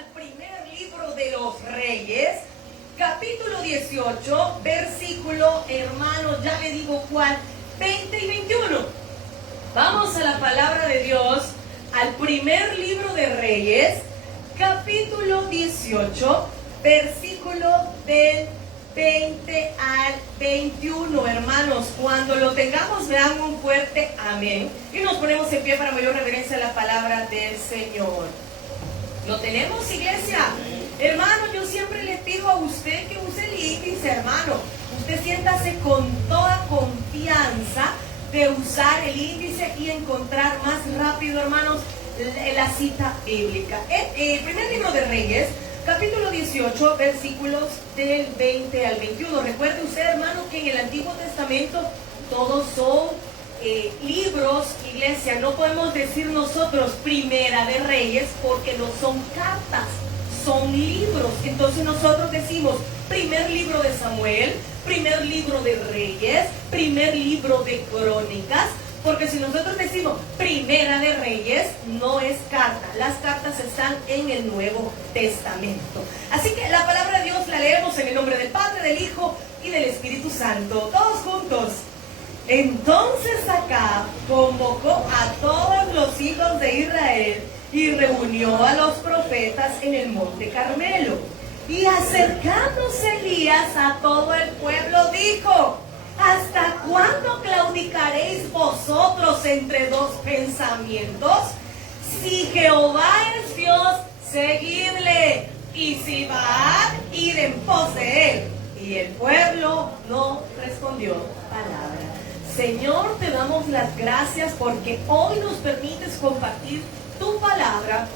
al primer libro de los Reyes, capítulo 18, versículo, hermanos, ya le digo cuál, 20 y 21. Vamos a la palabra de Dios, al primer libro de Reyes, capítulo 18, versículo del 20 al 21, hermanos. Cuando lo tengamos, vean un fuerte amén. Y nos ponemos en pie para mayor reverencia a la palabra del Señor. ¿Lo tenemos, iglesia? Hermano, yo siempre le pido a usted que use el índice, hermano. Usted siéntase con toda confianza de usar el índice y encontrar más rápido, hermanos, la cita bíblica. El primer libro de Reyes, capítulo 18, versículos del 20 al 21. Recuerde usted, hermano, que en el Antiguo Testamento todos son libros, iglesia. No podemos decir nosotros Primera de Reyes porque no son cartas, son libros. Entonces nosotros decimos primer libro de Samuel, primer libro de Reyes, primer libro de Crónicas. Porque si nosotros decimos Primera de Reyes, no es carta. Las cartas están en el Nuevo Testamento. Así que la palabra de Dios la leemos en el nombre del Padre, del Hijo y del Espíritu Santo. Todos juntos. Entonces Acab convocó a todos los hijos de Israel y reunió a los profetas en el monte Carmelo. Y acercándose Elías a todo el pueblo dijo: ¿hasta cuándo claudicaréis vosotros entre dos pensamientos? Si Jehová es Dios, seguidle, y si Baal, id en pos de él. Y el pueblo no respondió palabra. Señor, te damos las gracias porque hoy nos permites compartir tu palabra.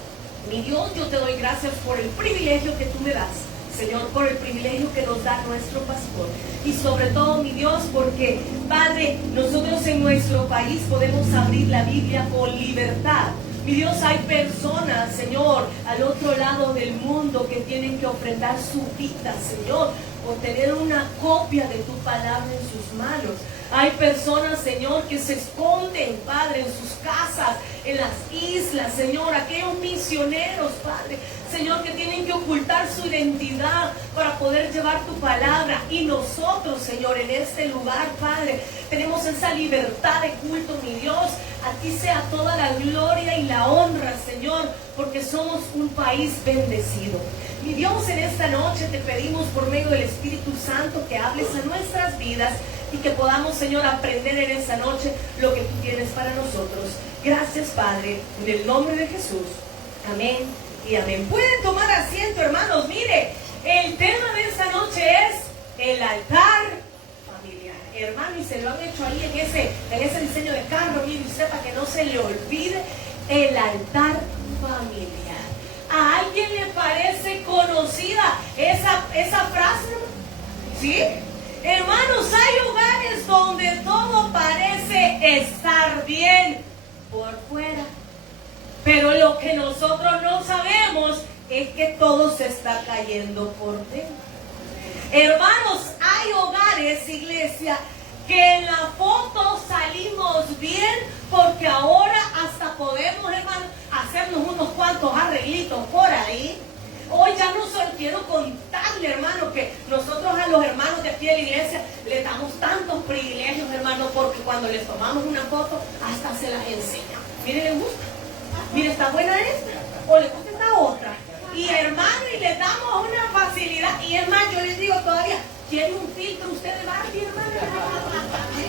Mi Dios, yo te doy gracias por el privilegio que tú me das, Señor, por el privilegio que nos da nuestro pastor. Y sobre todo, mi Dios, porque, Padre, nosotros en nuestro país podemos abrir la Biblia con libertad. Mi Dios, hay personas, Señor, al otro lado del mundo que tienen que ofrendar su vida, Señor, por tener una copia de tu palabra en sus manos. Hay personas, Señor, que se esconden, Padre, en sus casas, en las islas, Señor, aquellos misioneros, Padre, Señor, que tienen que ocultar su identidad para poder llevar tu palabra. Y nosotros, Señor, en este lugar, Padre, tenemos esa libertad de culto, mi Dios. A ti sea toda la gloria y la honra, Señor, porque somos un país bendecido. Mi Dios, en esta noche te pedimos por medio del Espíritu Santo que hables a nuestras vidas y que podamos, Señor, aprender en esta noche lo que tú tienes para nosotros. Gracias, Padre, en el nombre de Jesús. Amén y amén. Pueden tomar asiento, hermanos. Mire, el tema de esta noche es el altar familiar. Hermano, y se lo han hecho ahí en ese diseño de carro. Mire usted, para que no se le olvide, el altar familiar. ¿A alguien le parece conocida esa frase? ¿Sí? Hermanos, hay hogares donde todo parece estar bien por fuera, pero lo que nosotros no sabemos es que todo se está cayendo por dentro. Hermanos, hay hogares, iglesia, que en la foto salimos bien porque ahora hasta podemos, hermanos, hacernos unos cuantos arreglitos por ahí. Hoy ya no solo quiero contarle, hermano, que nosotros a los hermanos de aquí de la iglesia les damos tantos privilegios, hermano, porque cuando les tomamos una foto hasta se las enseña. Mire, le gusta. Mire, está buena esta o le gusta esta otra. Y hermano, y les damos una facilidad. Y es más, yo les digo todavía, ¿quiere un filtro usted de Barbie, hermano?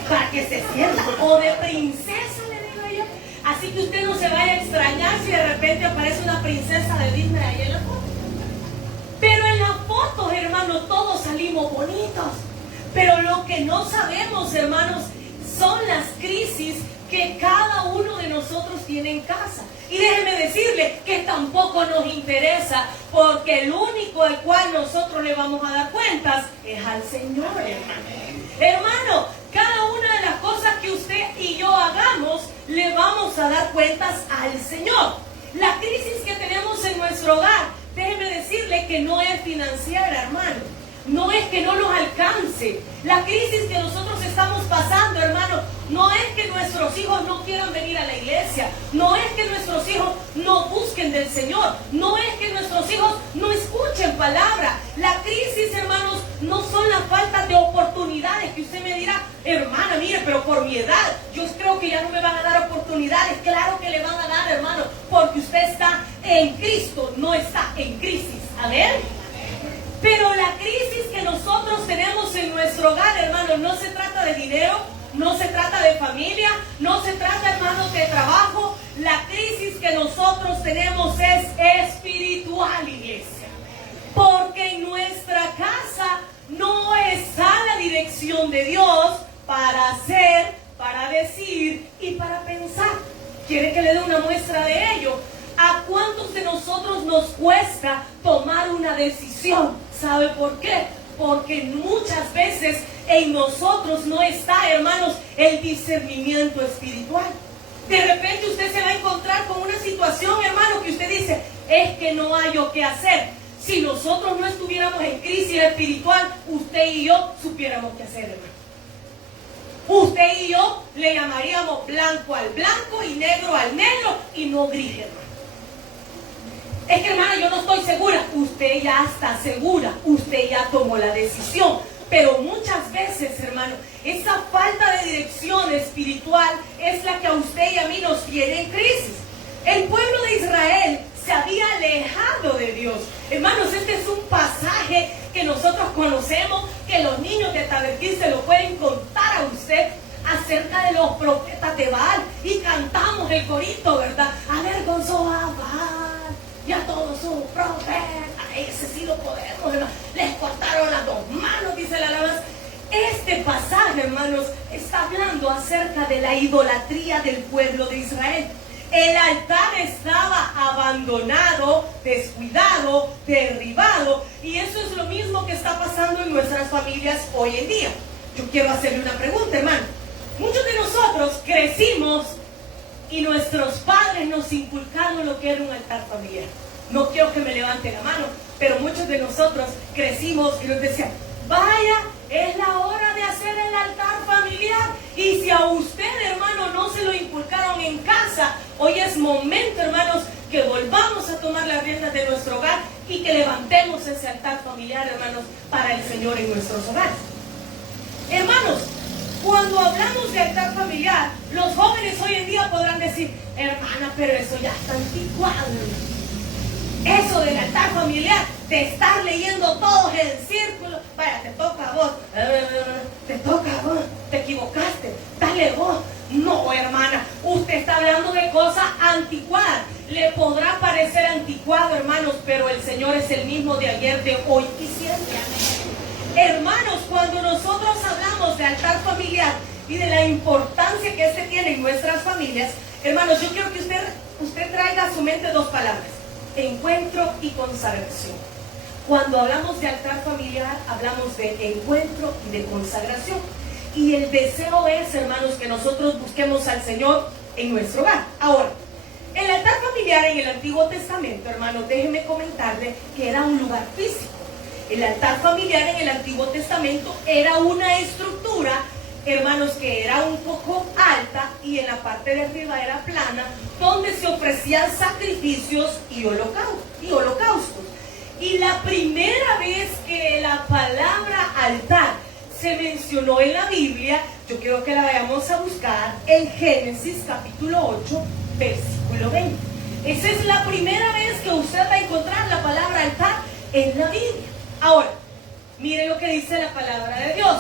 Para que se sienta. O de princesa, le digo yo. Así que usted no se vaya a extrañar si de repente aparece una princesa de Disney ahí en la foto. Pero en las fotos, hermanos, todos salimos bonitos. Pero lo que no sabemos, hermanos, son las crisis que cada uno de nosotros tiene en casa. Y déjeme decirle que tampoco nos interesa, porque el único al cual nosotros le vamos a dar cuentas es al Señor. Hermano, cada una de las cosas que usted y yo hagamos, le vamos a dar cuentas al Señor. La crisis que tenemos en nuestro hogar, déjeme decirle que no es financiera, hermano. No es que no nos alcance. La crisis que nosotros estamos pasando, hermano, no es que nuestros hijos no quieran venir a la iglesia, no es que nuestros hijos no busquen del Señor, no es que nuestros hijos no escuchen palabra. La crisis, hermanos, no son las faltas de oportunidades, que usted me dirá, hermana, mire, pero por mi edad, yo creo que ya no me van a dar oportunidades. Claro que le van a dar, hermano, porque usted está en Cristo, no está en crisis. Amén. Pero la crisis que nosotros tenemos en nuestro hogar, hermanos, no se trata de dinero, no se trata de familia, no se trata, hermanos, de trabajo. La crisis que nosotros tenemos es espiritual, iglesia. Porque en nuestra casa no está la dirección de Dios para hacer, para decir y para pensar. ¿Quiere que le dé una muestra de ello? ¿A cuántos de nosotros nos cuesta tomar una decisión? ¿Sabe por qué? Porque muchas veces en nosotros no está, hermanos, el discernimiento espiritual. De repente usted se va a encontrar con una situación, hermano, que usted dice, es que no hay yo qué hacer. Si nosotros no estuviéramos en crisis espiritual, usted y yo supiéramos qué hacer, hermano. Usted y yo le llamaríamos blanco al blanco y negro al negro y no gris, hermano. Es que, hermana, yo no estoy segura. Usted ya está segura, usted ya tomó la decisión. Pero muchas veces, hermano, esa falta de dirección espiritual es la que a usted y a mí nos tiene en crisis. El pueblo de Israel se había alejado de Dios. Hermanos, este es un pasaje que nosotros conocemos, que los niños de Taberquín se lo pueden contar a usted, acerca de los profetas de Baal. Y cantamos el corito, ¿verdad? Avergonzó a Baal y a todos sus profetas. Ese sí lo podemos, hermano. Les cortaron las dos manos, dice la alabanza. Este pasaje, hermanos, está hablando acerca de la idolatría del pueblo de Israel. El altar estaba abandonado, descuidado, derribado. Y eso es lo mismo que está pasando en nuestras familias hoy en día. Yo quiero hacerle una pregunta, hermano. Muchos de nosotros crecimos y nuestros padres nos inculcaron lo que era un altar familiar. No quiero que me levante la mano, pero muchos de nosotros crecimos y nos decían, vaya, es la hora de hacer el altar familiar. Y si a usted, hermano, no se lo inculcaron en casa, hoy es momento, hermanos, que volvamos a tomar las riendas de nuestro hogar y que levantemos ese altar familiar, hermanos, para el Señor en nuestros hogares. Hermanos, cuando hablamos de altar familiar, los jóvenes hoy en día podrán decir, hermana, pero eso ya está anticuado. Eso del altar familiar, de estar leyendo todos en círculo, vaya, te toca a vos, te toca a vos, te equivocaste, dale vos. No, hermana, usted está hablando de cosas anticuadas. Le podrá parecer anticuado, hermanos, pero el Señor es el mismo de ayer, de hoy y siempre. Hermanos, cuando nosotros hablamos de altar familiar y de la importancia que este tiene en nuestras familias, hermanos, yo quiero que usted traiga a su mente dos palabras: encuentro y consagración. Cuando hablamos de altar familiar, hablamos de encuentro y de consagración. Y el deseo es, hermanos, que nosotros busquemos al Señor en nuestro hogar. Ahora, el altar familiar en el Antiguo Testamento, hermanos, déjenme comentarle que era un lugar físico. El altar familiar en el Antiguo Testamento era una estructura, hermanos, que era un poco alta y en la parte de arriba era plana, donde se ofrecían sacrificios y holocaustos. Y la primera vez que la palabra altar se mencionó en la Biblia, yo quiero que la vayamos a buscar en Génesis capítulo 8, versículo 20. Esa es la primera vez que usted va a encontrar la palabra altar en la Biblia. Ahora, mire lo que dice la palabra de Dios.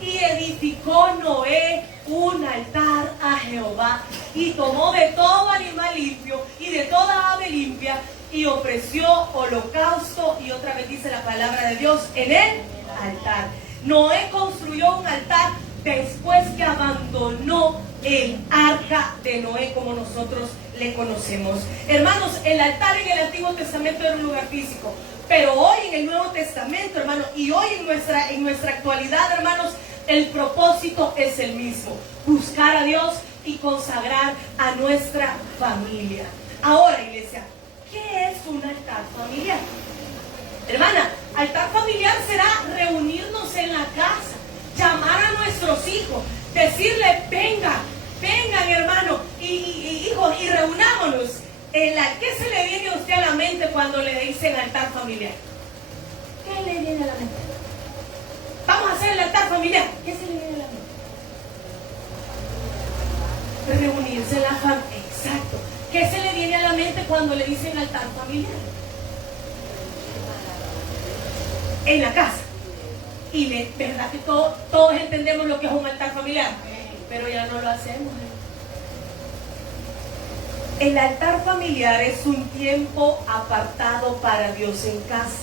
Y edificó Noé un altar a Jehová, y tomó de todo animal limpio y de toda ave limpia, y ofreció holocausto, y otra vez dice la palabra de Dios, en el altar. Noé construyó un altar después que abandonó el arca de Noé, como nosotros le conocemos. Hermanos, el altar en el Antiguo Testamento era un lugar físico, pero hoy en el Nuevo Testamento, hermanos, y hoy en nuestra actualidad, hermanos, el propósito es el mismo: buscar a Dios y consagrar a nuestra familia. Ahora, iglesia, ¿qué es un altar familiar? Hermana, altar familiar será reunirnos en la casa, llamar a nuestros hijos, decirle, vengan hermano, y hijos, y reunámonos. ¿Qué se le viene a usted a la mente cuando le dicen altar familiar? ¿Qué le viene a la mente? Vamos a hacer el altar familiar. ¿Qué se le viene a la mente? Reunirse en la familia. Exacto. ¿Qué se le viene a la mente cuando le dicen altar familiar? En la casa. Y verdad que todos entendemos lo que es un altar familiar, pero ya no lo hacemos. El altar familiar es un tiempo apartado para Dios en casa.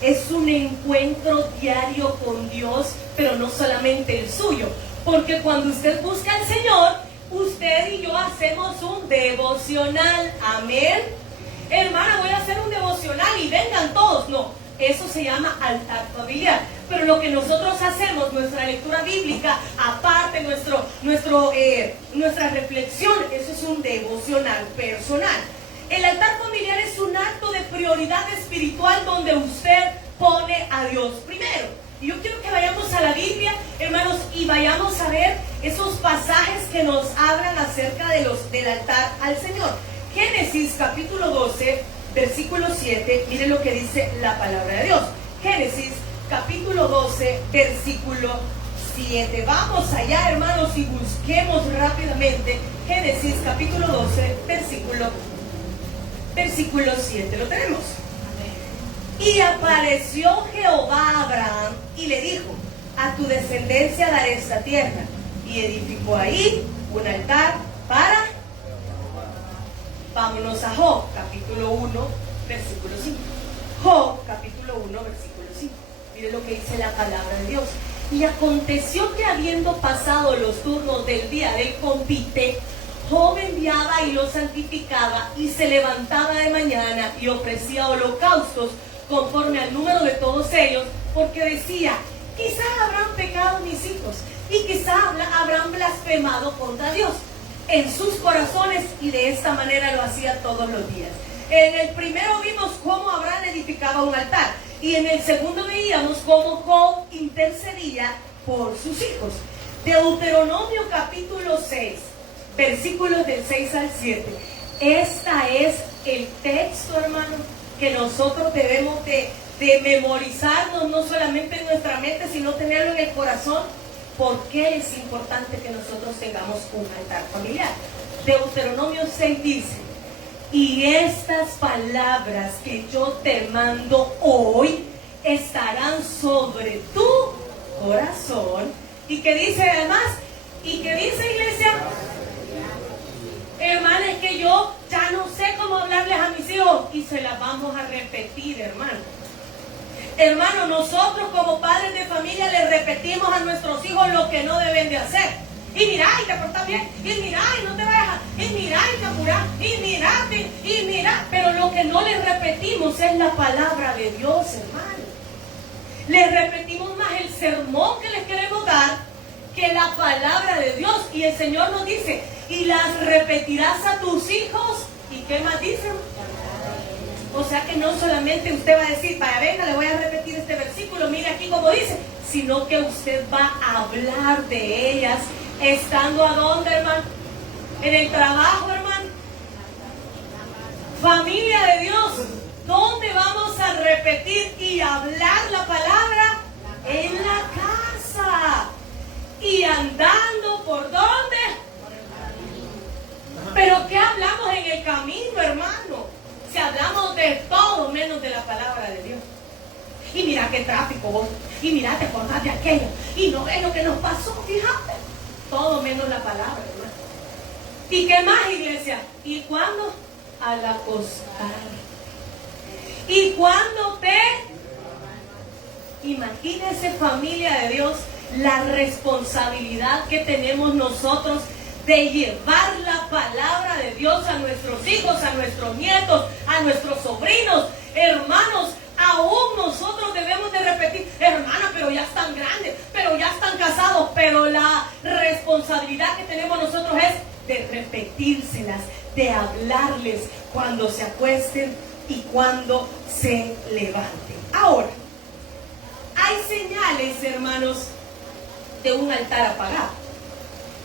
Es un encuentro diario con Dios, pero no solamente el suyo. Porque cuando usted busca al Señor, usted y yo hacemos un devocional. Amén. Hermana, voy a hacer un devocional y vengan todos. No, eso se llama altar familiar. Pero lo que nosotros hacemos, nuestra lectura bíblica, aparte nuestra reflexión, eso es un devocional personal. El altar familiar es un acto de prioridad espiritual donde usted pone a Dios primero. Y yo quiero que vayamos a la Biblia, hermanos, y vayamos a ver esos pasajes que nos hablan acerca del altar al Señor. Génesis capítulo 12, versículo 7, mire lo que dice la palabra de Dios. Génesis capítulo 12, versículo 7. Vamos allá, hermanos, y busquemos rápidamente Génesis capítulo 12, versículo 7. ¿Lo tenemos? Y apareció Jehová a Abraham y le dijo: a tu descendencia daré esta tierra. Y edificó ahí un altar para... Vámonos a Job, capítulo 1, versículo 5. Job, capítulo 1, versículo 5. Mire lo que dice la palabra de Dios. Y aconteció que habiendo pasado los turnos del día del convite, Job enviaba y los santificaba, y se levantaba de mañana y ofrecía holocaustos conforme al número de todos ellos, porque decía: quizá habrán pecado mis hijos, y quizá habrán blasfemado contra Dios en sus corazones, y de esta manera lo hacía todos los días. En el primero vimos cómo Abraham edificaba un altar, y en el segundo veíamos cómo Job intercedía por sus hijos. Deuteronomio capítulo 6, versículos del 6 al 7. Esta es el texto, hermano, que nosotros debemos de memorizarnos, no solamente en nuestra mente, sino tenerlo en el corazón. ¿Por qué es importante que nosotros tengamos un altar familiar? Deuteronomio 6 dice: y estas palabras que yo te mando hoy estarán sobre tu corazón. ¿Y qué dice además? ¿Y qué dice, iglesia? Hermana, es que yo ya no sé cómo hablarles a mis hijos, y se las vamos a repetir, hermano. Hermano, nosotros como padres de familia les repetimos a nuestros hijos lo que no deben de hacer. Y mira, y te portas bien, y mira, y no te vayas, y mira, y te apurás, y mira. Pero lo que no les repetimos es la palabra de Dios, hermano. Les repetimos más el sermón que les queremos dar que la palabra de Dios. Y el Señor nos dice: y las repetirás a tus hijos. ¿Y qué más dicen? O sea que no solamente usted va a decir: vaya, venga, le voy a repetir este versículo, mire aquí como dice, sino que usted va a hablar de ellas, estando ¿a dónde, hermano? En el trabajo, hermano. Familia de Dios, ¿dónde vamos a repetir y hablar la palabra? En la casa. Y andando, ¿por dónde? Pero ¿qué hablamos en el camino, hermano? Si hablamos de todo menos de la palabra de Dios. Y mira qué tráfico vos. Y mira, te acordás de aquello. Y no es lo que nos pasó, fíjate. Todo menos la palabra, hermano. ¿Y qué más, iglesia? ¿Y cuándo? Al acostar. ¿Y cuándo te? Imagínense, familia de Dios, la responsabilidad que tenemos nosotros de llevar la palabra de Dios a nuestros hijos, a nuestros nietos, a nuestros sobrinos. Hermanos, aún nosotros debemos de repetir: hermana, pero ya están grandes, pero ya están casados. Pero la responsabilidad que tenemos nosotros es de repetírselas, de hablarles cuando se acuesten y cuando se levanten. Ahora, hay señales, hermanos, de un altar apagado.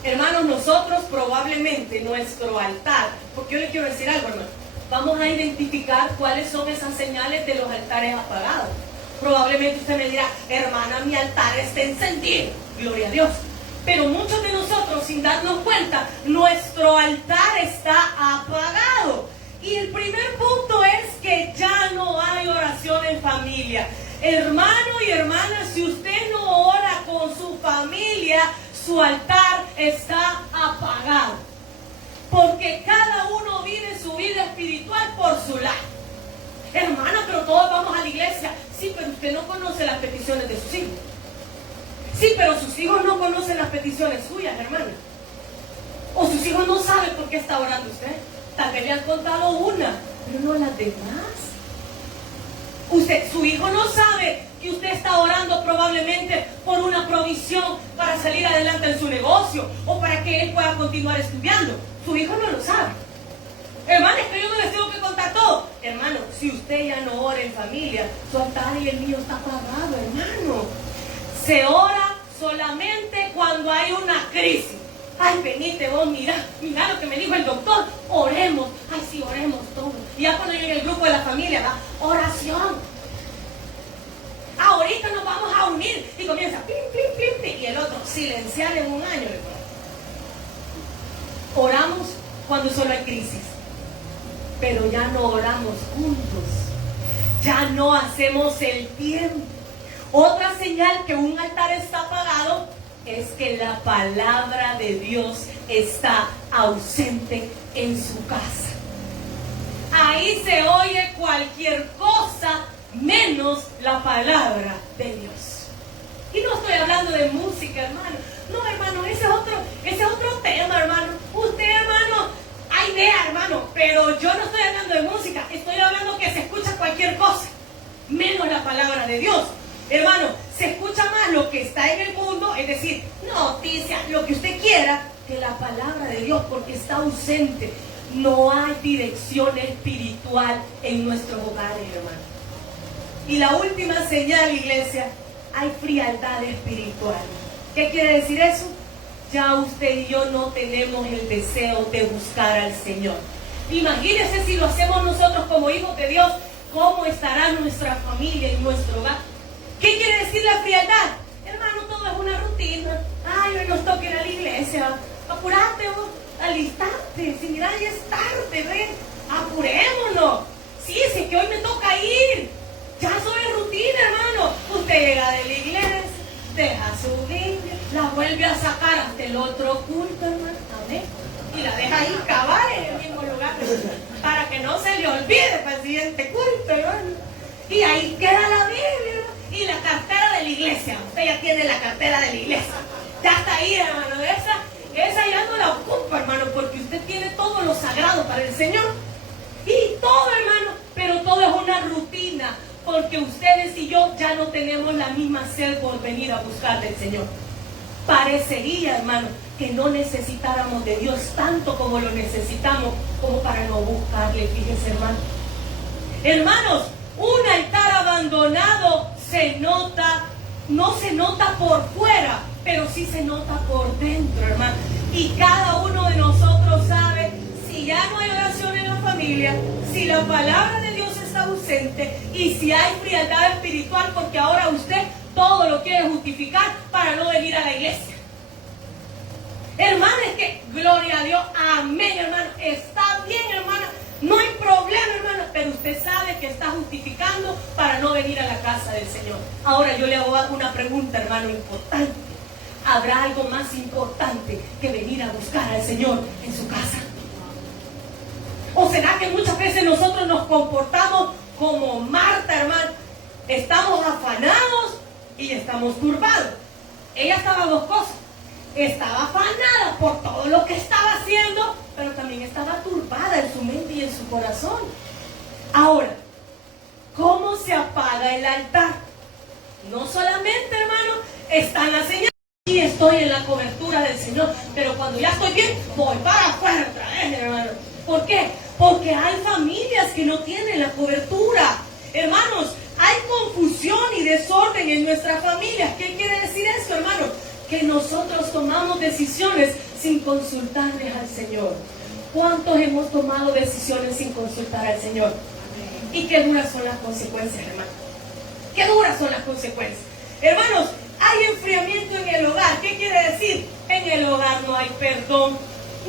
Hermanos, nosotros probablemente nuestro altar, porque yo les quiero decir algo, hermano, vamos a identificar cuáles son esas señales de los altares apagados. Probablemente usted me dirá, hermana, mi altar está encendido, gloria a Dios. Pero muchos de nosotros, sin darnos cuenta, nuestro altar está apagado. Y el primer punto es que ya no hay oración en familia. Hermano y hermana, si usted no ora con su familia, su altar está apagado. Porque cada uno vive su vida espiritual por su lado. Hermana, pero todos vamos a la iglesia. Sí, pero usted no conoce las peticiones de sus hijos. Sí, pero sus hijos no conocen las peticiones suyas, hermana. O sus hijos no saben por qué está orando usted. Tal vez le han contado una, pero no las demás. Su hijo no sabe que usted está orando probablemente por una provisión para salir adelante en su negocio o para que él pueda continuar estudiando. Su hijo no lo sabe. Hermano, es que yo no les tengo que contar todo. Hermano, si usted ya no ora en familia, su altar y el mío está apagado, hermano. Se ora solamente cuando hay una crisis. Ay, venite vos, mira lo que me dijo el doctor. Oremos. Ay, sí, oremos todos. Y ya cuando llegue el grupo de la familia, va, oración. Ahorita nos vamos a unir. Y comienza, pim, pim, pim, pim. Y el otro, silenciar en un año. Oramos cuando solo hay crisis. Pero ya no oramos juntos. Ya no hacemos el tiempo. Otra señal que un altar está apagado es que la palabra de Dios está ausente en su casa. Ahí se oye cualquier cosa menos la palabra de Dios. Y no estoy hablando de música, hermano. No, hermano, ese es otro tema, hermano. Usted, hermano, hay idea, hermano, pero yo no estoy hablando de música. Estoy hablando que se escucha cualquier cosa menos la palabra de Dios. Hermano, se escucha más lo que está en el mundo, es decir, noticias, lo que usted quiera, que la palabra de Dios, porque está ausente. No hay dirección espiritual en nuestros hogares, hermano. Y la última señal, iglesia, hay frialdad espiritual. ¿Qué quiere decir eso? Ya usted y yo no tenemos el deseo de buscar al Señor. Imagínese si lo hacemos nosotros como hijos de Dios, ¿cómo estará nuestra familia y nuestro hogar? ¿Qué quiere decir la frialdad? Hermano, todo es una rutina. Ay, hoy nos toca ir a la iglesia. Apurate vos, alistate. Si mira, ya es tarde, ven. Apurémonos. Sí, si es que hoy me toca ir. Ya soy rutina, hermano. Usted llega de la iglesia, deja su Biblia, la vuelve a sacar hasta el otro culto, hermano. Amén. Y la deja ahí cabal en el mismo lugar. Para que no se le olvide para el siguiente culto, hermano. Y ahí queda la Biblia, hermano. Y la cartera de la iglesia. Usted ya tiene la cartera de la iglesia. Ya está ahí, hermano. Esa ya no la ocupa, hermano, porque usted tiene todo lo sagrado para el Señor. Y todo, hermano, pero todo es una rutina. Porque ustedes y yo ya no tenemos la misma sed por venir a buscar del Señor. Parecería, hermano, que no necesitáramos de Dios tanto como lo necesitamos, como para no buscarle, fíjense, hermano. Hermanos, un altar abandonado se nota, no se nota por fuera, pero sí se nota por dentro, hermano. Y cada uno de nosotros sabe, si ya no hay oración en la familia, si la palabra de Dios está ausente y si hay frialdad espiritual, porque ahora usted todo lo quiere justificar para no venir a la iglesia. Hermano, es que, gloria a Dios, amén, hermano, está bien, hermana, no hay problema, hermano, pero usted sabe que está justificando para no venir a la casa del Señor. Ahora yo le hago una pregunta, hermano, importante. ¿Habrá algo más importante que venir a buscar al Señor en su casa? ¿O será que muchas veces nosotros nos comportamos como Marta, hermano? Estamos afanados y estamos turbados. Ella estaba dos cosas. Estaba afanada por todo lo que estaba haciendo, pero también estaba turbada en su mente y en su corazón. Ahora, ¿cómo se apaga el altar? No solamente, hermano, están las señales. Y estoy en la cobertura del Señor, pero cuando ya estoy bien, voy para afuera otra vez, hermano. ¿Por qué? Porque hay familias que no tienen la cobertura. Hermanos, hay confusión y desorden en nuestras familias. ¿Qué quiere decir esto, hermano? Que nosotros tomamos decisiones sin consultarles al Señor. ¿Cuántos hemos tomado decisiones sin consultar al Señor? ¿Y qué duras son las consecuencias, hermano? ¿Qué duras son las consecuencias? Hermanos, hay enfriamiento en el hogar. ¿Qué quiere decir? En el hogar no hay perdón,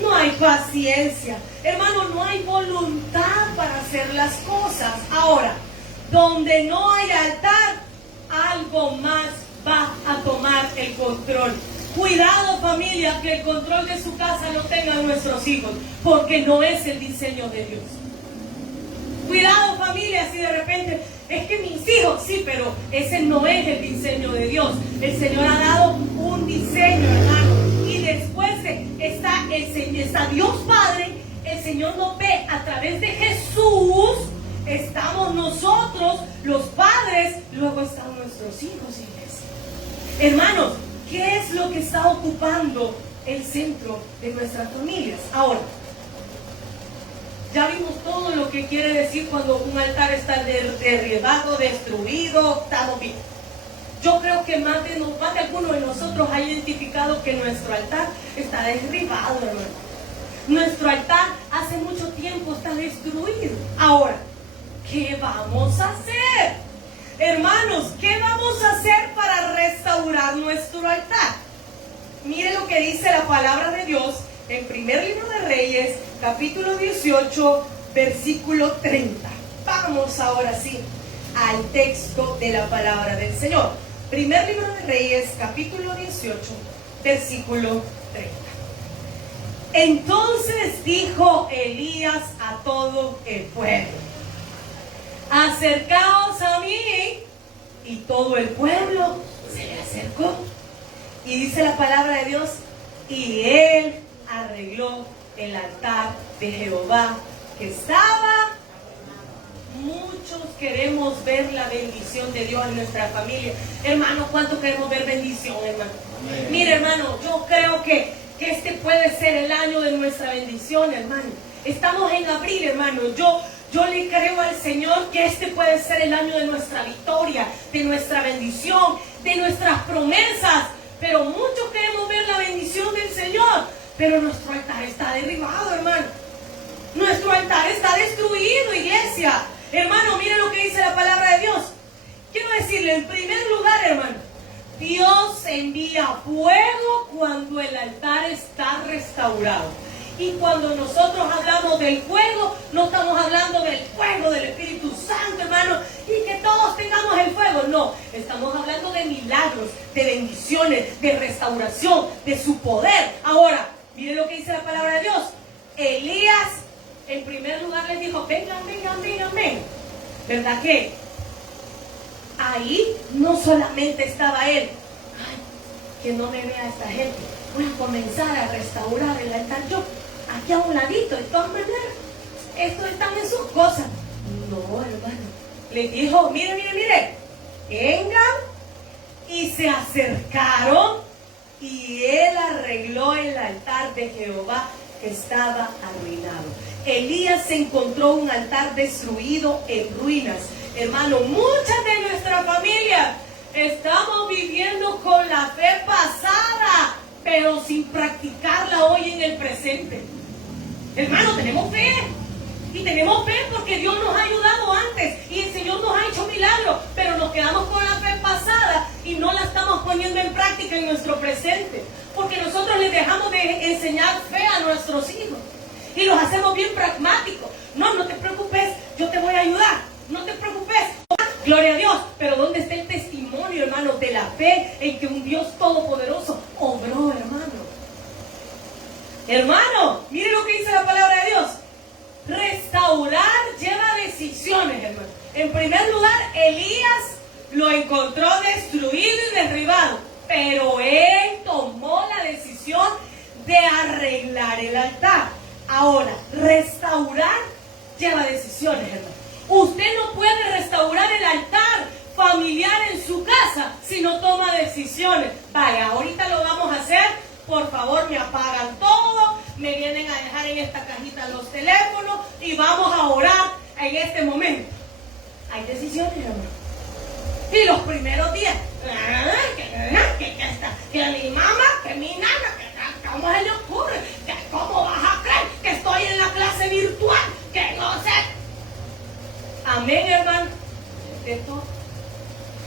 no hay paciencia. Hermano, no hay voluntad para hacer las cosas. Ahora, donde no hay altar, algo más va a tomar el control. Cuidado, familia, que el control de su casa lo tengan nuestros hijos, porque no es el diseño de Dios. Cuidado, familia, si de repente es que mis hijos, sí, pero ese no es el diseño de Dios. El Señor ha dado un diseño, hermano, y después está Dios Padre. El Señor nos ve a través de Jesús. Estamos nosotros, los padres, luego están nuestros hijos, iglesia. Hermanos, ¿qué es lo que está ocupando el centro de nuestras familias? Ahora, ya vimos todo lo que quiere decir cuando un altar está derribado, destruido, estado bien. Yo creo que más de alguno de nosotros ha identificado que nuestro altar está derribado, hermano. Nuestro altar hace mucho tiempo está destruido. Ahora, ¿qué vamos a hacer? Hermanos, ¿qué vamos a hacer para restaurar nuestro altar? Mire lo que dice la palabra de Dios en primer libro de Reyes, capítulo 18, versículo 30. Vamos ahora sí al texto de la palabra del Señor. Primer libro de Reyes, capítulo 18, versículo 30. Entonces dijo Elías a todo el pueblo: acercaos a mí. Y todo el pueblo se le acercó. Y dice la palabra de Dios: y él arregló el altar de Jehová que estaba. Muchos queremos ver la bendición de Dios en nuestra familia. Hermano, ¿cuánto queremos ver bendición, hermano? Amén. Mire, hermano, yo creo que este puede ser el año de nuestra bendición, hermano. Estamos en abril, hermano. Yo le creo al Señor que este puede ser el año de nuestra victoria, de nuestra bendición, de nuestras promesas. Pero muchos queremos ver la bendición del Señor, pero nuestro altar está derribado, hermano. Nuestro altar está destruido, iglesia. Hermano, mire lo que dice la palabra de Dios. Quiero decirle, en primer lugar, hermano, Dios envía fuego cuando el altar está restaurado. Y cuando nosotros hablamos del fuego, no estamos hablando del fuego del Espíritu Santo, hermano, y que todos tengamos el fuego. No, estamos hablando de milagros, de bendiciones, de restauración, de su poder. Ahora, mire lo que dice la palabra de Dios. Elías, en primer lugar, les dijo: vengan. ¿Verdad que? Ahí no solamente estaba él. Ay, que no me vea esta gente. Voy a comenzar a restaurar el altar yo. Aquí a un ladito, de todas maneras. Estos están en sus cosas. No, hermano. Les dijo: mire. Vengan. Y se acercaron. Y él arregló el altar de Jehová que estaba arruinado. Elías se encontró un altar destruido en ruinas. Hermano, muchas de nuestra familia estamos viviendo con la fe pasada, pero sin practicarla hoy en el presente. Hermano, tenemos fe. Y tenemos fe porque Dios nos ha ayudado antes y el Señor nos ha hecho milagros, pero nos quedamos con la fe pasada y no la estamos poniendo en práctica en nuestro presente, porque nosotros les dejamos de enseñar fe a nuestros hijos y los hacemos bien pragmáticos. No te preocupes, yo te voy a ayudar, no te preocupes. Gloria a Dios, pero ¿dónde está el testimonio, hermano, de la fe en que un Dios todopoderoso obró, hermano? Hermano, mire lo que dice la palabra de Dios. Restaurar lleva decisiones, hermano. En primer lugar, Elías lo encontró destruido y derribado, pero él tomó la decisión de arreglar el altar. Ahora, restaurar lleva decisiones, hermano. Usted no puede restaurar el altar familiar en su casa si no toma decisiones. Vaya, ahorita lo vamos a hacer. Por favor, me apagan todo, me vienen a dejar en esta cajita los teléfonos y vamos a orar en este momento. Hay decisiones, hermano. Y los primeros días, que mi mamá, que mi nana, que ¿cómo se le ocurre? ¿Cómo vas a creer que estoy en la clase virtual? Que no sé. Amén, hermano. Esto,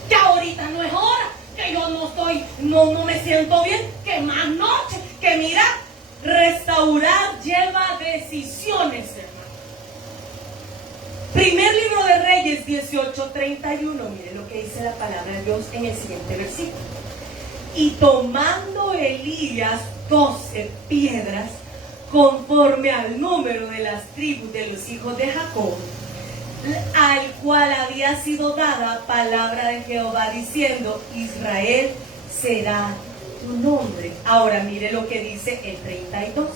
que ahorita no es hora, que yo no me siento bien, que más noche, que mira, restaurar lleva decisiones, hermano. Primer libro de Reyes 18:31, mire lo que dice la palabra de Dios en el siguiente versículo. Y tomando Elías 12 piedras, conforme al número de las tribus de los hijos de Jacob, al cual había sido dada palabra de Jehová diciendo, Israel será tu nombre. Ahora mire lo que dice el 32.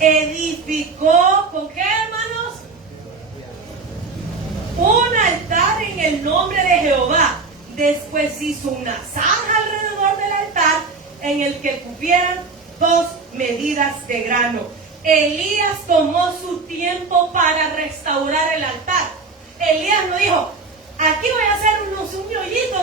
Edificó, ¿con qué, hermanos? Un altar en el nombre de Jehová. Después hizo una zanja alrededor del altar en el que cupieran 2 medidas de grano. Elías tomó su tiempo para restaurar el altar. Elías no dijo, aquí voy a hacer un hoyito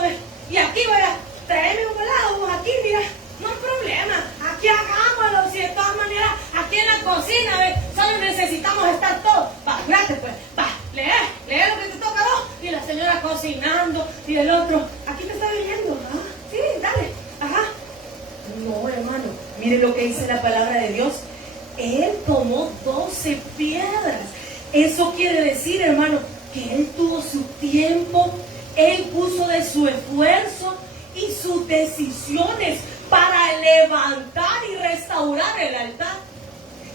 y aquí voy a traerme un helado, aquí mira, no hay problema, aquí hagámoslo, si de todas maneras, aquí en la cocina, solo necesitamos estar todos. Va, gracias pues, va, lee lo que te toca a vos. Y la señora cocinando, y el otro, aquí me está viendo, sí, dale, ajá. No, hermano, mire lo que dice la palabra de Dios. Él tomó 12 piedras. Eso quiere decir, hermano, que él tuvo su tiempo, él puso de su esfuerzo y sus decisiones para levantar y restaurar el altar.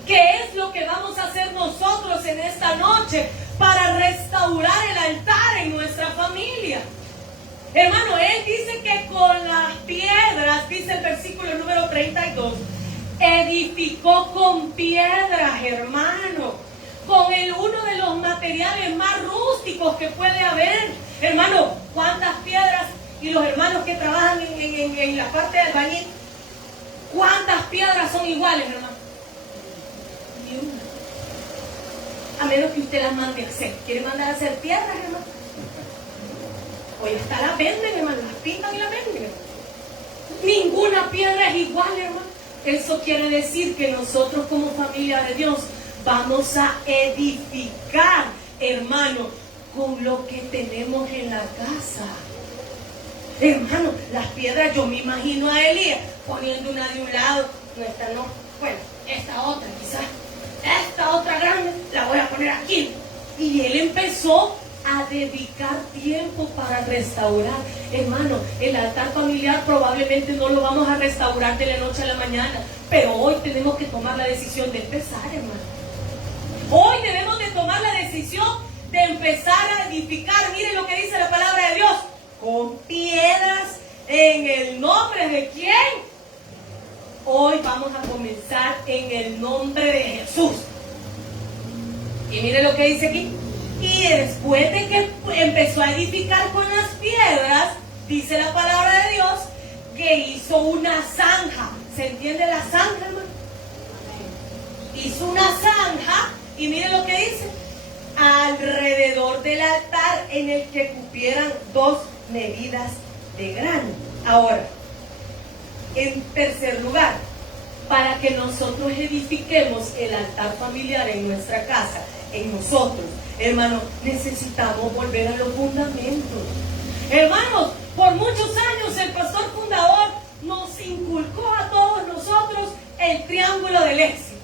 ¿Qué es lo que vamos a hacer nosotros en esta noche para restaurar el altar en nuestra familia? Hermano, él dice que con las piedras, dice el versículo número 32, edificó con piedras, hermano, con uno de los materiales más rústicos que puede haber. Hermano, ¿cuántas piedras? Y los hermanos que trabajan en la parte del albañil, ¿cuántas piedras son iguales, hermano? Ni una. A menos que usted las mande a hacer. ¿Quiere mandar a hacer piedras, hermano? Hoy hasta las venden, hermano, las pintan y las venden. Ninguna piedra es igual, hermano. Eso quiere decir que nosotros como familia de Dios vamos a edificar, hermano, con lo que tenemos en la casa. Hermano, las piedras, yo me imagino a Elías poniendo una de un lado, no, esta no, bueno, esta otra quizás, esta otra grande, la voy a poner aquí. Y él empezó a dedicar tiempo para restaurar. Hermano, el altar familiar probablemente no lo vamos a restaurar de la noche a la mañana, pero hoy tenemos que tomar la decisión de empezar, hermano. Hoy debemos de tomar la decisión de empezar a edificar. Miren lo que dice la palabra de Dios, con piedras, en el nombre de ¿quién? Hoy vamos a comenzar en el nombre de Jesús. Y miren lo que dice aquí. Y después de que empezó a edificar con las piedras, dice la palabra de Dios, que hizo una zanja. ¿Se entiende la zanja, hermano? Hizo una zanja, y miren lo que dice, alrededor del altar en el que cupieran 2 medidas de grano. Ahora, en tercer lugar, para que nosotros edifiquemos el altar familiar en nuestra casa, en nosotros, hermanos, necesitamos volver a los fundamentos. Hermanos, por muchos años el pastor fundador nos inculcó a todos nosotros el triángulo del éxito.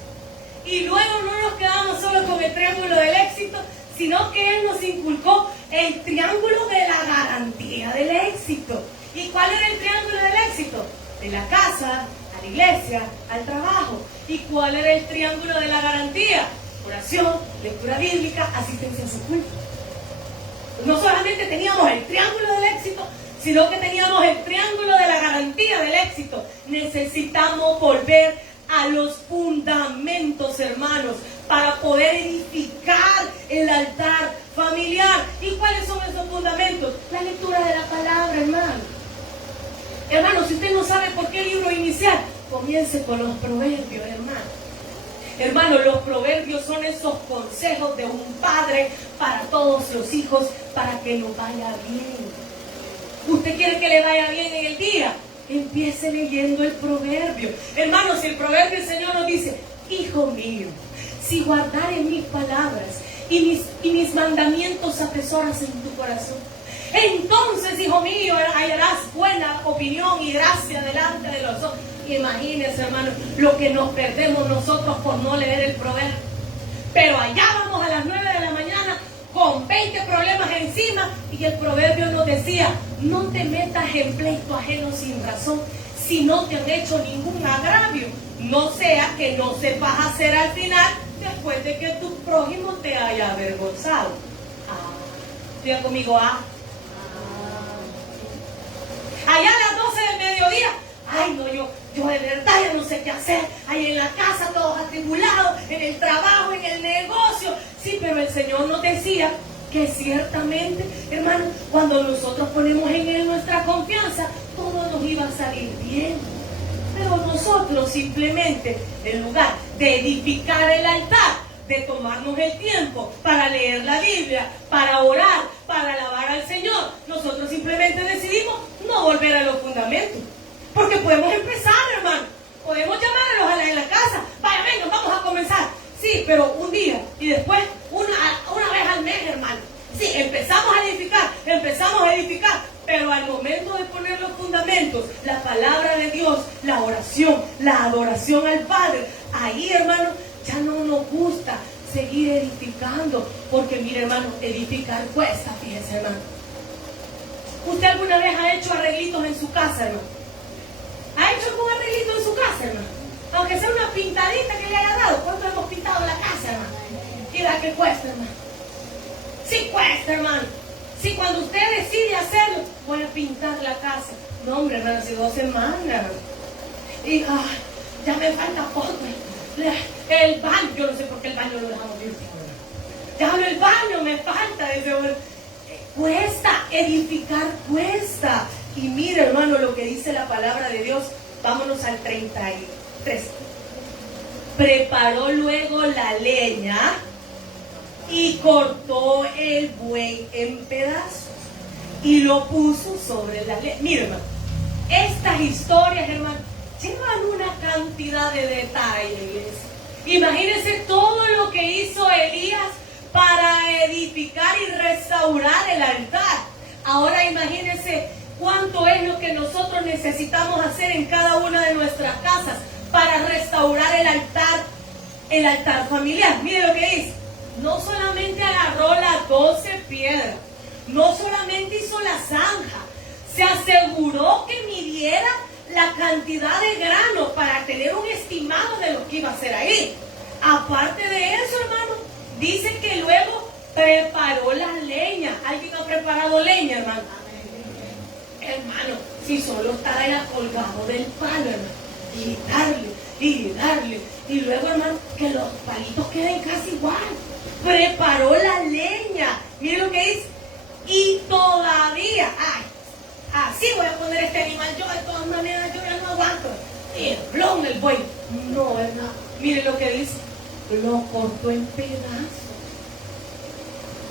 Y luego no nos quedamos solo con el triángulo del éxito, sino que él nos inculcó el triángulo de la garantía del éxito. ¿Y cuál era el triángulo del éxito? De la casa, a la iglesia, al trabajo. ¿Y cuál era el triángulo de la garantía? Oración, lectura bíblica, asistencia a su culto. No solamente teníamos el triángulo del éxito, sino que teníamos el triángulo de la garantía del éxito. Necesitamos volver a los fundamentos, hermanos, para poder edificar el altar familiar. ¿Y cuáles son esos fundamentos? La lectura de la palabra, hermano. Hermano, si usted no sabe por qué libro iniciar, comience con los proverbios, hermano. Hermano, los proverbios son esos consejos de un padre para todos los hijos, para que nos vaya bien. ¿Usted quiere que le vaya bien en el día? empiece leyendo el proverbio. Hermanos, el proverbio, el Señor nos dice: hijo mío, si guardares mis palabras y mis mandamientos atesoras en tu corazón, entonces, hijo mío, hallarás buena opinión y gracia delante de los ojos. Imagínense, hermano, lo que nos perdemos nosotros por no leer el proverbio. Pero allá vamos a las 9 de la mañana con 20 problemas encima, y el proverbio nos decía: no te metas en pleito ajeno sin razón, si no te han hecho ningún agravio, no sea que no sepas hacer al final, después de que tu prójimo te haya avergonzado. Diga conmigo, allá a las 12 del mediodía, ay no, yo de verdad ya no sé qué hacer, ahí en la casa todos atribulados, en el trabajo, en el negocio. Sí, pero el Señor nos decía que ciertamente, hermano, cuando nosotros ponemos en Él nuestra confianza, todo nos iba a salir bien. Pero nosotros simplemente, en lugar de edificar el altar, de tomarnos el tiempo para leer la Biblia, para orar, para alabar al Señor, nosotros simplemente decidimos no volver a los fundamentos. Porque podemos empezar, hermano. Podemos llamarlos a la casa. Vaya, venga, vamos a comenzar. Sí, pero un día y después una vez al mes, hermano. Sí, empezamos a edificar, pero al momento de poner los fundamentos, la palabra de Dios, la oración, la adoración al Padre, ahí, hermano, ya no nos gusta seguir edificando, porque mire, hermano, edificar cuesta, fíjese, hermano. ¿Usted alguna vez ha hecho arreglitos en su casa, hermano? ¿Ha hecho algún arreglito en su casa, hermano? Aunque sea una pintadita que le haya dado. ¿Cuánto hemos pintado la casa, hermano? ¿Y la que cuesta, hermano? Sí cuesta, hermano. Sí, cuando usted decide hacerlo, voy a pintar la casa. No, hombre, hermano, hace 2 semanas. Y ya me falta poco. El baño, yo no sé por qué el baño lo dejamos bien. Ya el baño me falta. Cuesta, edificar cuesta. Y mira, hermano, lo que dice la palabra de Dios. Vámonos al 33. Preparó luego la leña y cortó el buey en pedazos y lo puso sobre la leña. Mira, hermano, estas historias, hermano, llevan una cantidad de detalles, iglesia. Imagínense todo lo que hizo Elías para edificar y restaurar el altar. Ahora imagínense cuánto es lo que nosotros necesitamos hacer en cada una de nuestras casas para restaurar el altar familiar. Mire lo que dice: no solamente agarró las 12 piedras, no solamente hizo la zanja, se aseguró que midiera la cantidad de grano para tener un estimado de lo que iba a hacer ahí. Aparte de eso, hermano, dice que luego preparó la leña. ¿Alguien ha preparado leña, hermano? Hermano, si solo estar allá colgado del palo, hermano, y darle, y luego, hermano, que los palitos queden casi igual. Preparó la leña. Mire lo que dice: y todavía, así voy a poner este animal, yo de todas maneras, yo ya no aguanto. Y el blon, el buey. No, hermano, mire lo que dice: lo cortó en pedazos.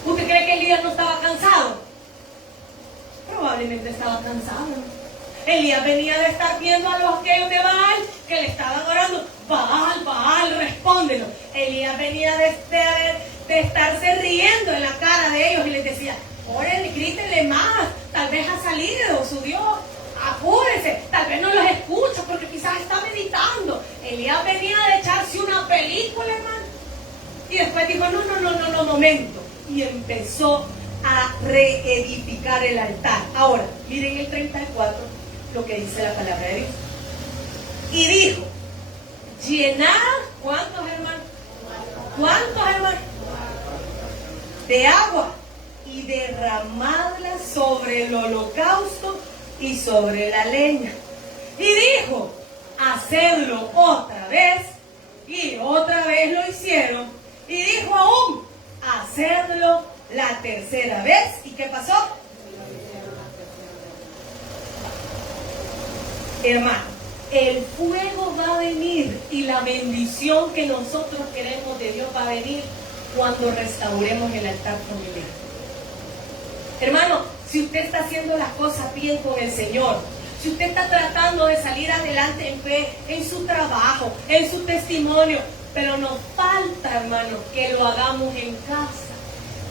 ¿Usted cree que Elías no estaba cansado? Probablemente estaba cansado. Elías venía de estar viendo a los aquellos de Baal que le estaban orando: Baal, respóndenos. Elías venía de estarse riendo en la cara de ellos y les decía: oren, grítenle más, tal vez ha salido su Dios, apúrense, tal vez no los escucha porque quizás está meditando. Elías venía de echarse una película, hermano, y después dijo: no, momento, y empezó a reedificar el altar. Ahora, miren el 34, lo que dice la palabra de Dios. Y dijo: llenad, ¿cuántos, hermanos? ¿Cuántos, hermanos? De agua, y derramadla sobre el holocausto y sobre la leña. Y dijo: hacedlo otra vez, y otra vez lo hicieron. Y dijo aún: hacedlo la tercera vez. ¿Y qué pasó? Hermano, el fuego va a venir y la bendición que nosotros queremos de Dios va a venir cuando restauremos el altar familiar. Hermano, si usted está haciendo las cosas bien con el Señor, si usted está tratando de salir adelante en fe, en su trabajo, en su testimonio, pero nos falta, hermano, que lo hagamos en casa.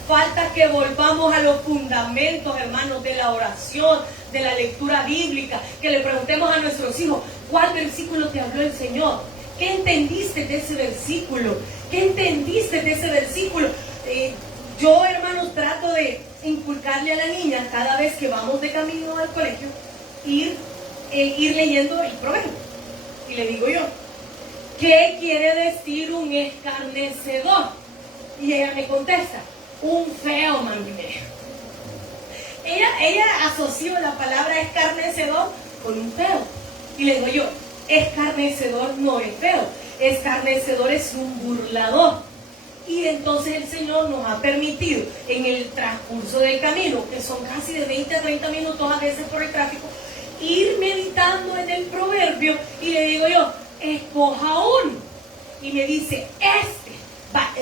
Falta que volvamos a los fundamentos, hermanos, de la oración, de la lectura bíblica, que le preguntemos a nuestros hijos, ¿cuál versículo te habló el Señor? ¿Qué entendiste de ese versículo? ¿Qué entendiste de ese versículo? Yo, hermanos, trato de inculcarle a la niña cada vez que vamos de camino al colegio, ir leyendo el proverbio. Y le digo yo, ¿qué quiere decir un escarnecedor? Y ella me contesta, un feo marinero. Ella asoció la palabra escarnecedor con un feo. Y le digo yo, escarnecedor no es feo, escarnecedor es un burlador. Y entonces el Señor nos ha permitido en el transcurso del camino, que son casi de 20 a 30 minutos a veces por el tráfico, ir meditando en el proverbio. Y le digo yo, escoja uno. Y me dice,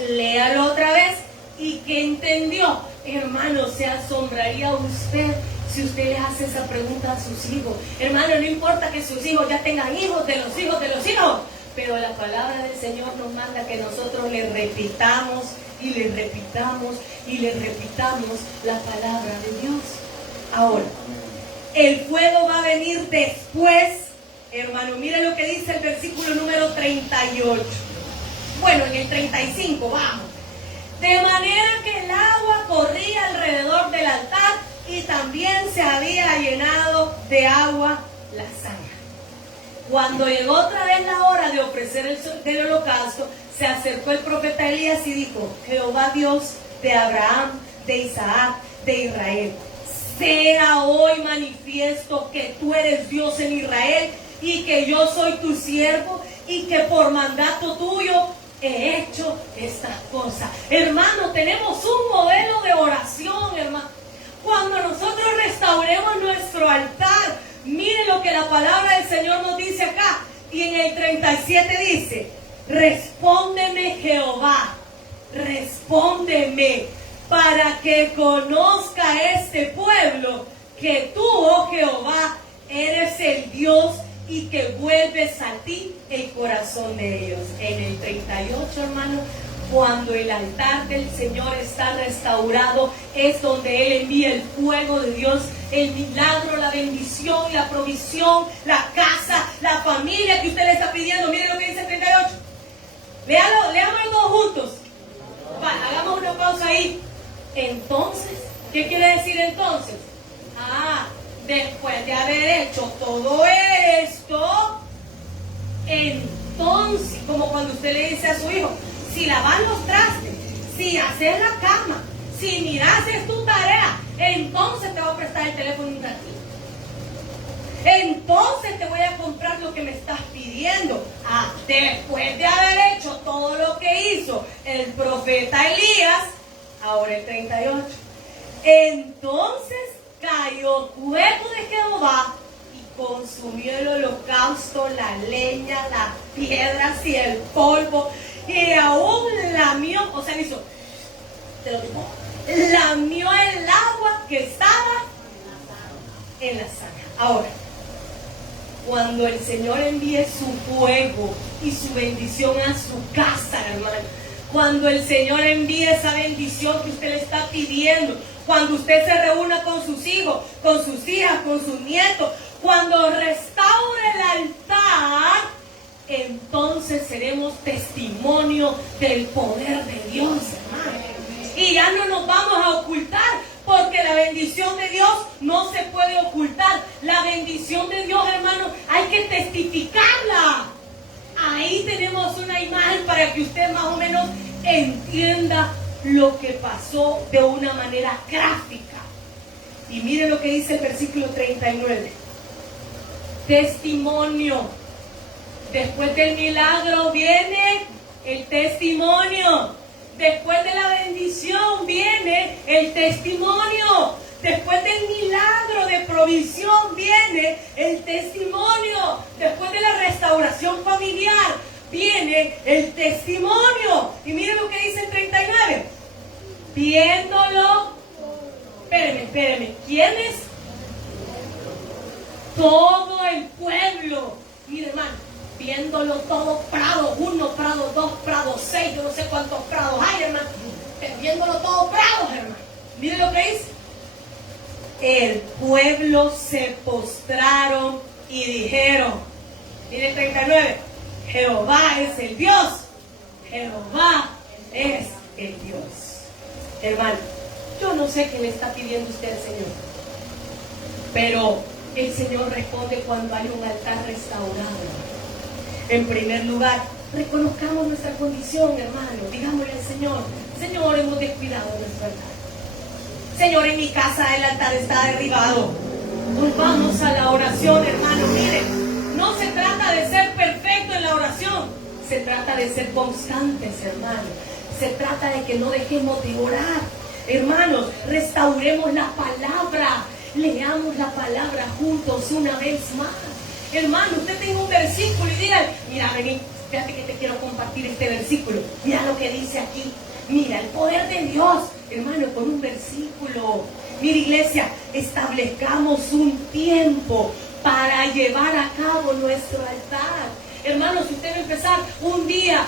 léalo otra vez. ¿Y qué entendió? Hermano, se asombraría usted si usted les hace esa pregunta a sus hijos. Hermano, no importa que sus hijos ya tengan hijos de los hijos de los hijos, pero la palabra del Señor nos manda que nosotros le repitamos y le repitamos y le repitamos la palabra de Dios. Ahora, el fuego va a venir después. Hermano, mire lo que dice el versículo número 38. Bueno, en el 35, vamos. De manera que el agua corría alrededor del altar y también se había llenado de agua la zanja. Cuando llegó otra vez la hora de ofrecer el holocausto, se acercó el profeta Elías y dijo, Jehová Dios de Abraham, de Isaac, de Israel, sea hoy manifiesto que tú eres Dios en Israel y que yo soy tu siervo y que por mandato tuyo he hecho estas cosas. Hermano, tenemos un modelo de oración, hermano. Cuando nosotros restauremos nuestro altar, mire lo que la palabra del Señor nos dice acá. Y en el 37 dice, respóndeme Jehová, respóndeme, para que conozca este pueblo que tú, oh Jehová, eres el Dios y que vuelves a ti el corazón de ellos. En el 38, hermano, cuando el altar del Señor está restaurado, es donde Él envía el fuego de Dios, el milagro, la bendición, la provisión, la casa, la familia que usted le está pidiendo. Miren lo que dice el 38. Leámoslo todos juntos. Hagamos una pausa ahí. Entonces, ¿qué quiere decir entonces? Después de haber hecho todo esto, entonces, como cuando usted le dice a su hijo, si lavas los trastes, si haces la cama, si mirases tu tarea, entonces te voy a prestar el teléfono un ratito. Entonces te voy a comprar lo que me estás pidiendo. Después de haber hecho todo lo que hizo el profeta Elías, ahora el 38. Entonces cayó fuego de Jehová y consumió el holocausto, la leña, las piedras y el polvo. Y aún lamió, lamió el agua que estaba en la zanja. Ahora, cuando el Señor envíe su fuego y su bendición a su casa, hermano, cuando el Señor envíe esa bendición que usted le está pidiendo, cuando usted se reúna con sus hijos, con sus hijas, con sus nietos, cuando restaure el altar, entonces seremos testimonio del poder de Dios, hermano. Y ya no nos vamos a ocultar, porque la bendición de Dios no se puede ocultar. La bendición de Dios, hermano, hay que testificarla. Ahí tenemos una imagen para que usted más o menos entienda lo que pasó de una manera gráfica. Y mire lo que dice el versículo 39. Testimonio. Después del milagro viene el testimonio. Después de la bendición viene el testimonio. Después del milagro de provisión viene el testimonio. Después de la restauración familiar viene el testimonio. Y miren lo que dice el 39. Viéndolo. Espérenme. ¿Quiénes? todo el pueblo, mire hermano, viéndolo todo Prado 1, Prado 2, Prado 6, yo no sé cuántos prados hay, hermano, viéndolo todo prados, hermano. Mire lo que dice. El pueblo se postraron y dijeron, mire el 39, Jehová es el Dios, Jehová es el Dios. Hermano, yo no sé qué le está pidiendo usted al Señor, pero el Señor responde cuando hay un altar restaurado. En primer lugar, reconozcamos nuestra condición, hermano. Digámosle al Señor, Señor, hemos descuidado nuestro altar. Señor, en mi casa el altar está derribado. Volvamos a la oración, hermano. Miren, no se trata de ser perfecto en la oración. Se trata de ser constantes, hermano. Se trata de que no dejemos de orar. Hermanos, restauremos la palabra. Leamos la palabra juntos una vez más. Hermano, usted tenga un versículo y diga, mira, vení, fíjate que te quiero compartir este versículo. Mira lo que dice aquí. Mira, el poder de Dios, hermano, con un versículo. Mira, iglesia, establezcamos un tiempo para llevar a cabo nuestro altar. Hermano, si usted va a empezar un día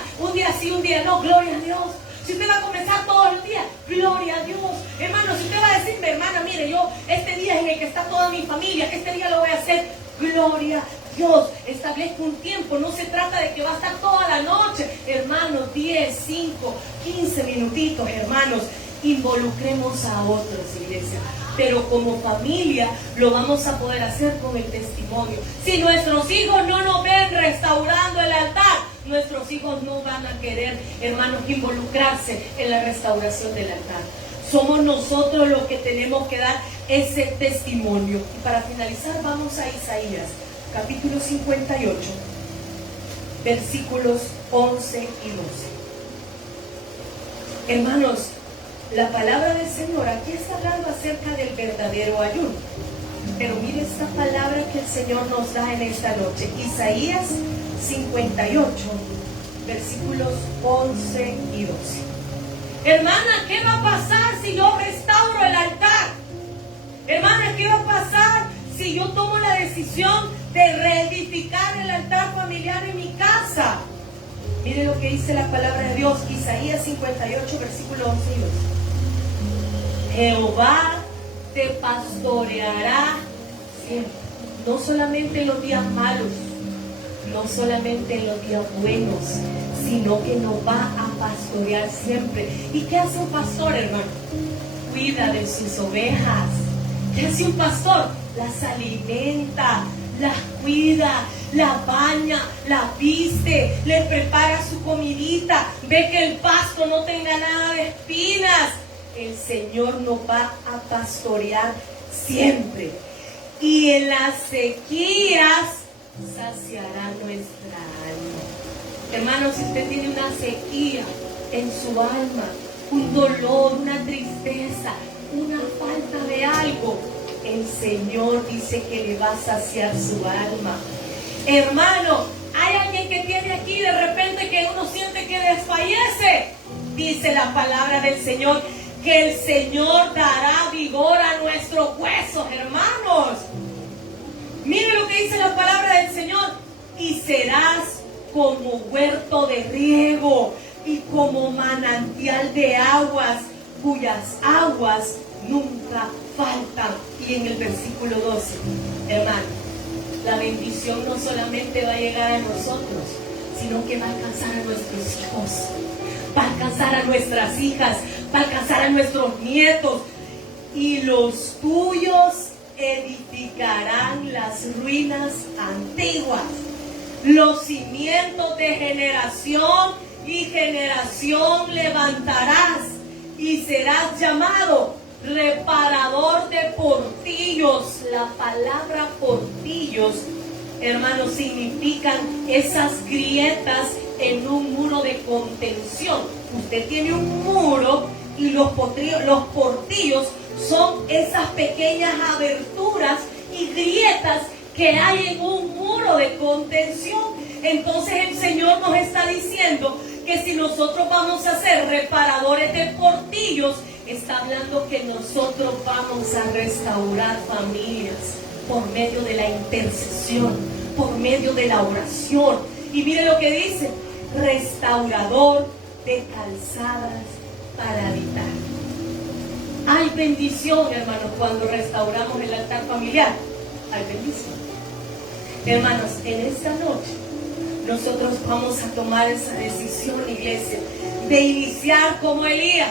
sí, un día no, gloria a Dios. Si usted va a comenzar todos los días, gloria a Dios. Hermano, si usted va a decirme, hermana, mire, yo este día es en el que está toda mi familia, este día lo voy a hacer, gloria a Dios. Establezca un tiempo, no se trata de que va a estar toda la noche. Hermanos, 10, 5, 15 minutitos, hermanos. Involucremos a otros, iglesia. Pero como familia lo vamos a poder hacer con el testimonio. Si nuestros hijos no nos ven restaurando el altar, nuestros hijos no van a querer, hermanos, involucrarse en la restauración del altar. Somos nosotros los que tenemos que dar ese testimonio. Y para finalizar vamos a Isaías, capítulo 58, versículos 11 y 12. Hermanos, la palabra del Señor aquí está hablando acerca del verdadero ayuno. Pero mire esta palabra que el Señor nos da en esta noche. Isaías 58, versículos 11 y 12. Hermana, ¿qué va a pasar si yo restauro el altar? Hermana, ¿qué va a pasar si yo tomo la decisión de reedificar el altar familiar en mi casa? Mire lo que dice la palabra de Dios, Isaías 58, versículos 11 y 12. Jehová te pastoreará siempre, no solamente en los días malos, no solamente en los días buenos, sino que nos va a pastorear siempre. ¿Y qué hace un pastor, hermano? Cuida de sus ovejas. ¿Qué hace un pastor? Las alimenta, las cuida, las baña, las viste, les prepara su comidita, ve que el pasto no tenga nada de espinas. El Señor nos va a pastorear siempre. Y en las sequías saciará nuestra alma. Hermano, si usted tiene una sequía en su alma, un dolor, una tristeza, una falta de algo, el Señor dice que le va a saciar su alma. Hermano, hay alguien que tiene aquí de repente que uno siente que desfallece. Dice la palabra del Señor que el Señor dará vigor a nuestros huesos, hermanos. Mire lo que dice la palabra del Señor. Y serás como huerto de riego y como manantial de aguas, cuyas aguas nunca faltan. Y en el versículo 12, hermano, la bendición no solamente va a llegar a nosotros, sino que va a alcanzar a nuestros hijos, va a alcanzar a nuestras hijas, va a alcanzar a nuestros nietos. Y los tuyos edificarán las ruinas antiguas, los cimientos de generación y generación levantarás, y serás llamado reparador de portillos. La palabra portillos, hermanos, significan esas grietas en un muro de contención. Usted tiene un muro y los portillos son esas pequeñas aberturas y grietas que hay en un muro de contención. Entonces el Señor nos está diciendo que si nosotros vamos a ser reparadores de portillos, está hablando que nosotros vamos a restaurar familias. por medio de la intercesión, por medio de la oración. Y mire lo que dice: restaurador de calzadas para habitar. Hay bendición, hermanos, cuando restauramos el altar familiar. Hay bendición. Hermanos, en esta noche nosotros vamos a tomar esa decisión, iglesia, de iniciar como Elías,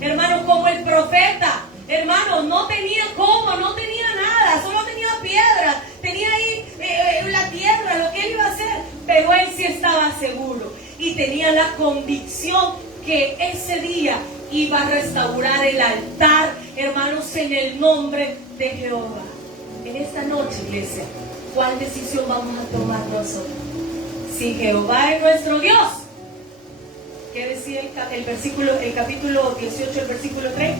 hermanos, como el profeta. Hermanos, no tenía cómo, no tenía nada, solo tenía piedras, tenía ahí la tierra, lo que él iba a hacer, pero él sí estaba seguro y tenía la convicción que ese día iba a restaurar el altar, hermanos, en el nombre de Jehová. En esta noche, iglesia, ¿cuál decisión vamos a tomar nosotros? Si Jehová es nuestro Dios, ¿qué decía el capítulo 18, el versículo 3?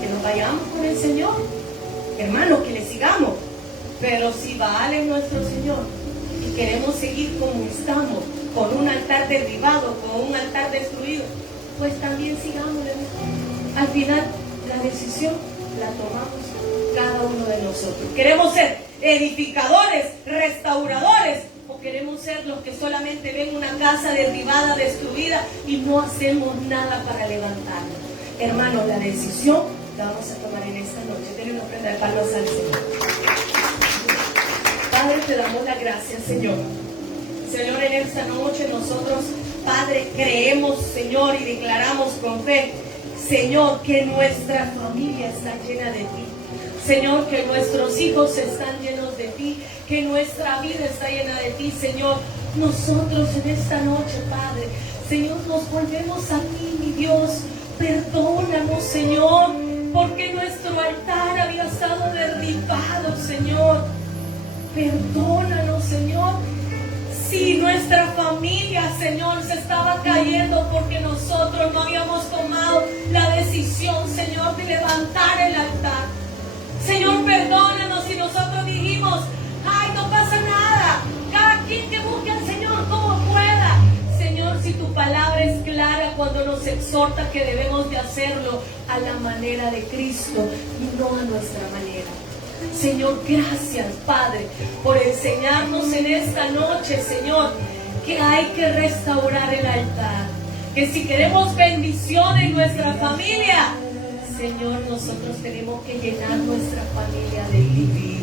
Que nos vayamos con el Señor, hermanos, que le sigamos. Pero si Baal es nuestro Señor y queremos seguir como estamos, con un altar derribado, con un altar destruido, pues también sigámosle. Al final, la decisión la tomamos cada uno de nosotros. ¿Queremos ser edificadores, restauradores, o queremos ser los que solamente ven una casa derribada, destruida y no hacemos nada para levantarla? Hermanos, la decisión la vamos a tomar en esta noche. Denle una ofrenda de palmas al Señor. Padre, te damos las gracias, Señor. Señor, en esta noche nosotros, Padre, creemos, Señor, y declaramos con fe, Señor, que nuestra familia está llena de ti. Señor, que nuestros hijos están llenos de ti, que nuestra vida está llena de ti, Señor. Nosotros en esta noche, Padre, Señor, nos volvemos a ti, mi Dios. Perdónanos, Señor, porque nuestro altar había estado derribado, Señor. Perdónanos, Señor. Si nuestra familia, Señor, se estaba cayendo porque nosotros no habíamos tomado la decisión, Señor, de levantar el altar. Señor, perdónanos si nosotros dijimos, ay, no pasa nada, cada quien que busque al Señor como pueda. Señor, si tu palabra es clara cuando nos exhorta que debemos de hacerlo a la manera de Cristo y no a nuestra manera. Señor, gracias, Padre, por enseñarnos en esta noche, Señor, que hay que restaurar el altar, que si queremos bendición en nuestra familia, Señor, nosotros tenemos que llenar nuestra familia de ti.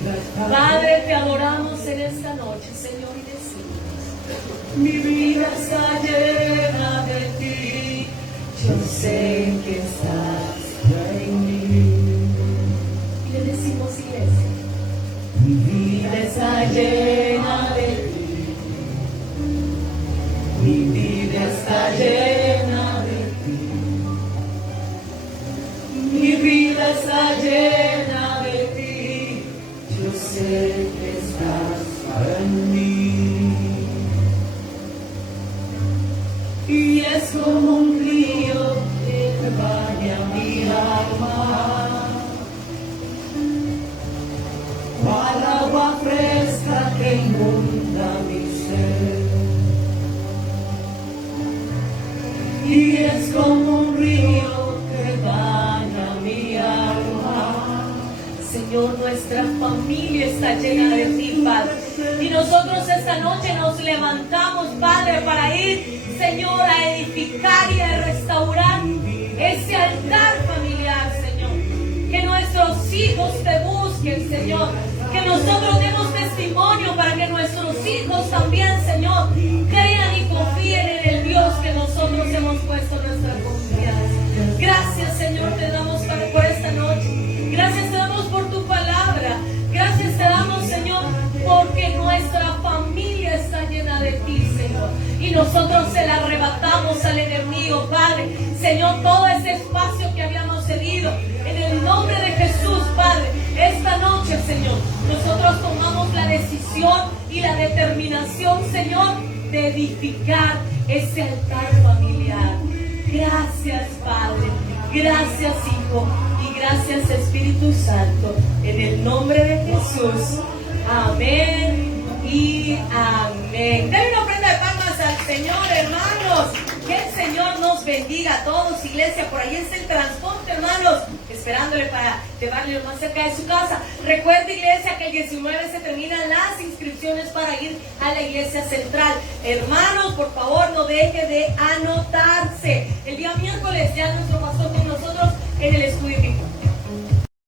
Padre, te adoramos en esta noche, Señor, y decimos, mi vida está llena de ti, yo sé que estás en mí. Y le decimos, iglesia, mi vida está llena de ti, mi vida está llena de ti. Mi vida está llena de ti, yo sé que estás en mí. Y es como un río que baña mi alma, cual agua fresca que inunda mi ser. Y es como un río que baña mi alma. Señor, nuestra familia está llena de ti, Padre. Y nosotros esta noche nos levantamos, Padre, para ir, Señor, a edificar y a restaurar ese altar familiar, Señor. Que nuestros hijos te busquen, Señor. Que nosotros demos testimonio para que nuestros hijos también, Señor, crean y confíen en el Dios que nosotros hemos puesto nuestra confianza. Gracias, Señor, te damos por esta noche. Gracias te damos por tu palabra. Gracias te damos, Señor, porque nuestra familia está llena de ti, Señor. Y nosotros se la arrebatamos al enemigo, Padre. Señor, todo ese espacio que habíamos cedido, en el nombre de Jesús, Padre, esta noche, Señor, nosotros tomamos la decisión y la determinación, Señor, de edificar ese altar familiar. Gracias, Padre. Gracias, Hijo. Y gracias, Espíritu Santo. En el nombre de Jesús. Amén y amén. Denle una ofrenda de palmas al Señor, hermanos. Que el Señor nos bendiga a todos, iglesia. Por ahí está el transporte, hermanos, esperándole para llevarle lo más cerca de su casa. Recuerde, iglesia, que el 19 se terminan las inscripciones para ir a la iglesia central. Hermanos, por favor, no deje de anotarse. El día miércoles ya nuestro pastor con nosotros en el estudio bíblico.